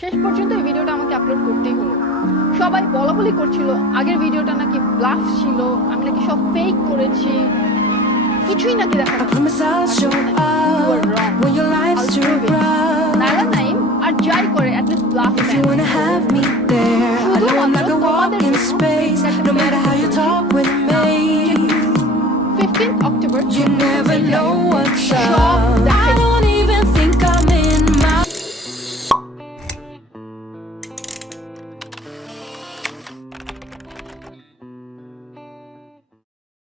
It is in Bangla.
শেষ পর্যন্ত এই ভিডিওটা আমাকে আপলোড করতেই হলো। সবাই বলাবলি করছিল আগের ভিডিওটা নাকি ব্লাফ ছিল, আমি নাকি সব ফেক করেছি, কিছুই নাকি দেখা নাইলা নাইম আর যাই করে at least bluff If you wanna have me there, I know I'm like a walk in space. No matter how you talk with me, 15th October you never know what's সব up. দেখাইছে